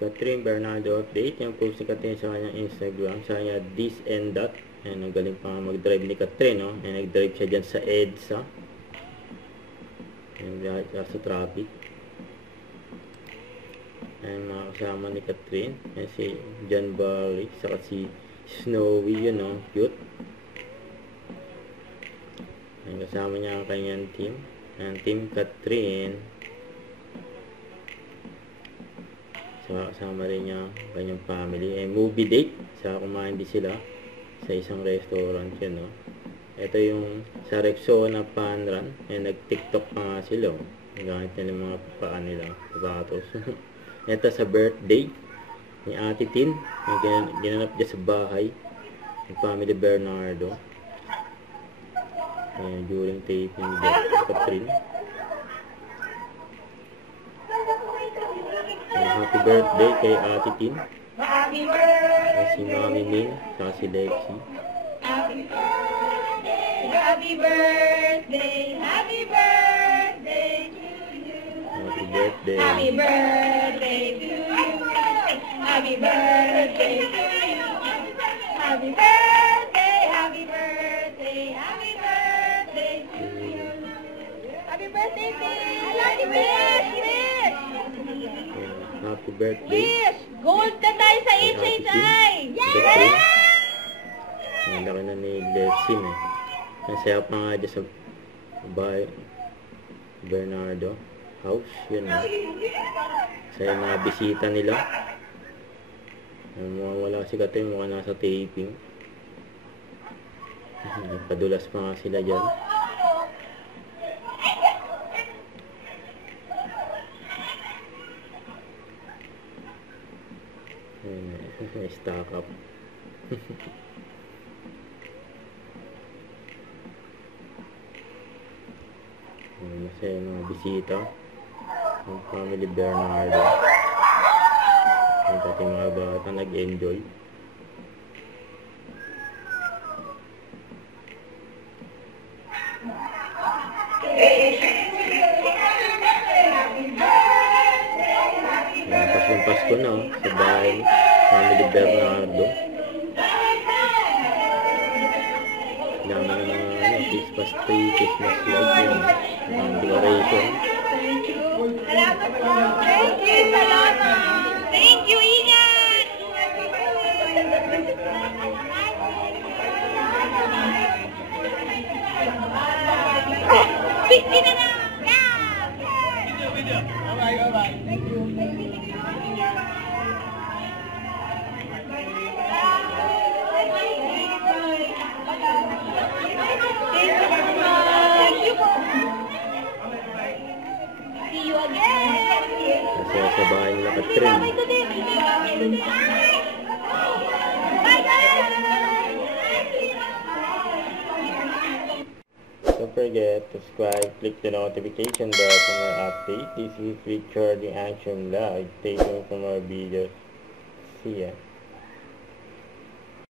Catherine Bernardo update. Yung post ni Catherine sa kanyang Instagram. Sa kanya, this and that. Ayan, ang galing pa mag-drive ni Catherine, no? Ayan, nag-drive siya dyan sa EDSA. Ayan, sa traffic. Ayan, mga kasama ni Catherine. Ayan, si John Barry. Saka si Snowy, yun, no? Cute. Ayan, kasama niya ang kanyang team. Ayan, Team Catherine. Kasama rin niya kanyang family. Movie date. Kumain din sila sa isang restaurant yun, no? Ito yung sa Rexona Pan Run. Nag-TikTok pa nga sila. Gamit nila mga paan nila. Papatos. Ito sa birthday ni Ate Tin. Ginanap niya sa bahay ng family Bernardo. During taping ni Catherine. Happy birthday kay Ate Tin. Happy birthday. Si Mami Min, saka si Lexi. Happy birthday. Happy birthday. Happy birthday to you. Happy birthday. Happy birthday to you. Happy birthday to you. Happy birthday. Happy birthday. Happy birthday to you. Happy birthday, Miss. Happy birthday. Happy birthday. Wish! Gold na tayo sa HHI! Yes! Ang laki na ni Lexin, eh. Nasaya pa nga dyan sa bahay Bernardo house. Yun, eh. Saya mga bisita nila. Wala si Katoy, mukha nasa taping. Padulas pa nga sila dyan. Stock up. Masaya mga bisita ng family Bernardo. Ang dating mga bata nag-enjoy. Pasko na, sa bahay family Bernardo. Dami na mga Christmas tree, Christmas light, ang decoration. Thank you, salamat! Thank you, ingat! Piski na na! Bye-bye. Thank you. Sa bahay nila Catherine. Don't forget to subscribe, click the notification bell for more updates. This is Richard the Action Live. Stay tuned for more videos. See ya.